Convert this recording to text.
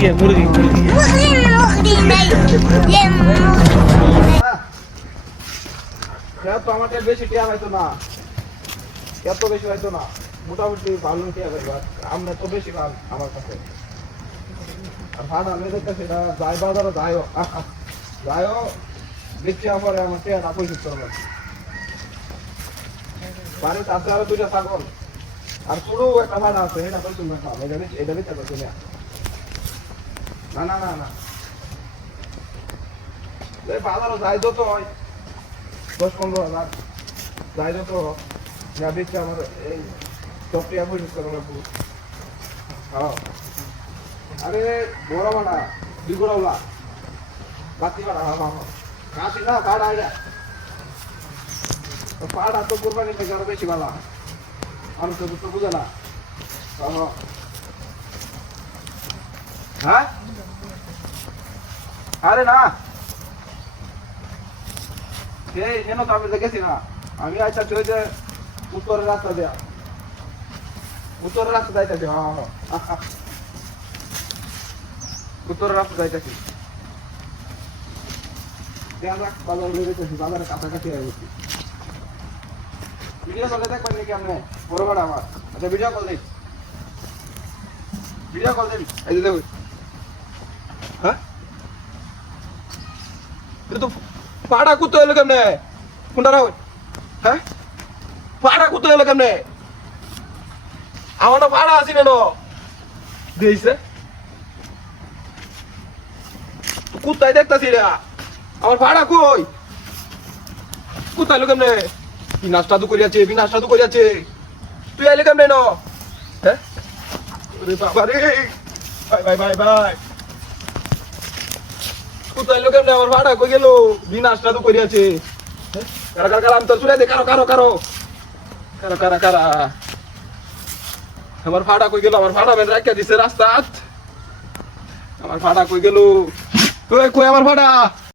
মুরগি মুরগি মুরগি নাই মুরগি নাই তো আমাকে বেশি টিয়া হয়তো না, এত বেশি হয়তো না, মোটামুটি ভালো টিয়া পাইবা। আমরা তো বেশি ভালো আমার কাছে। আর ভাড়া আমি দেখতে সেটা যাই বাজারও যাইও যাইও দেখছি আমার আমার টিয়াটা পরিচিত করবে। বাড়িতে আছে আরো 2টা ছাগল আর ছোট একটা ভাড়া আছে, এটা পরিচিত না খাও, এটা দিতে পারছি না। না না না না বাজারও যাই যত হয় 10-15 হাজার যাই যত যা দেখছি আমার এই সব টিয়া পরিচিত করবে না। হ্যাঁ আরে বড় মানা দুগুড়াওলা কাতি মানা, হ্যাঁ হ্যাঁ কাতি না কাটা এটা পাড়া তো কোরবানি থেকে আরো বেশি ভালো। আমি তো তো বুঝে না। হ্যাঁ আরে না এই যেন তো আমি দেখেছি না, আমি আইসা চলে যে উত্তরের রাস্তা দেয়া, উত্তরের রাস্তা যাইতেছি। হ্যাঁ হ্যাঁ উত্তরের রাস্তা যাইতেছি, বাজার বেরোতেছি, বাজারের কাছাকাছি হয়ে গেছি। ভিডিও কলে দেখবেন নাকি আপনি? বড় বড় আমার আচ্ছা ভিডিও কল দিন, ভিডিও কল দিন। এই যে দেখুন, হ্যাঁ তো পাড়া কুত্তো এলো কেমনে? কোনটা রাখুন? হ্যাঁ পাড়া কুত্তো এলো কেমনে? আমার না পাড়া আছি না দিয়েছে কুত্তাই দেখতেছি রে, আমার ভাড়া কই? কোথায় এলো কেমনে? বিনাশটা তো করিয়াছে, বিনাশটা তো করিয়াছে, তুই আইলে কেমনে ন? হ্যাঁ বাবা রে, ভাই ভাই ভাই ভাই কোথায় এলো কেমনে? আমার ভাড়া কই গেল? বিনাশটা তো করিয়াছে। কারা কারা কারা আমি তো চলে দে, কারো কারো কারো কারা কারা কারা আমার ভাড়া কই গেল? আমার ভাড়া মেন রাখিয়া দিছে রাস্তাত, আমার ভাড়া কই গেল? কই কই আমার ভাড়া?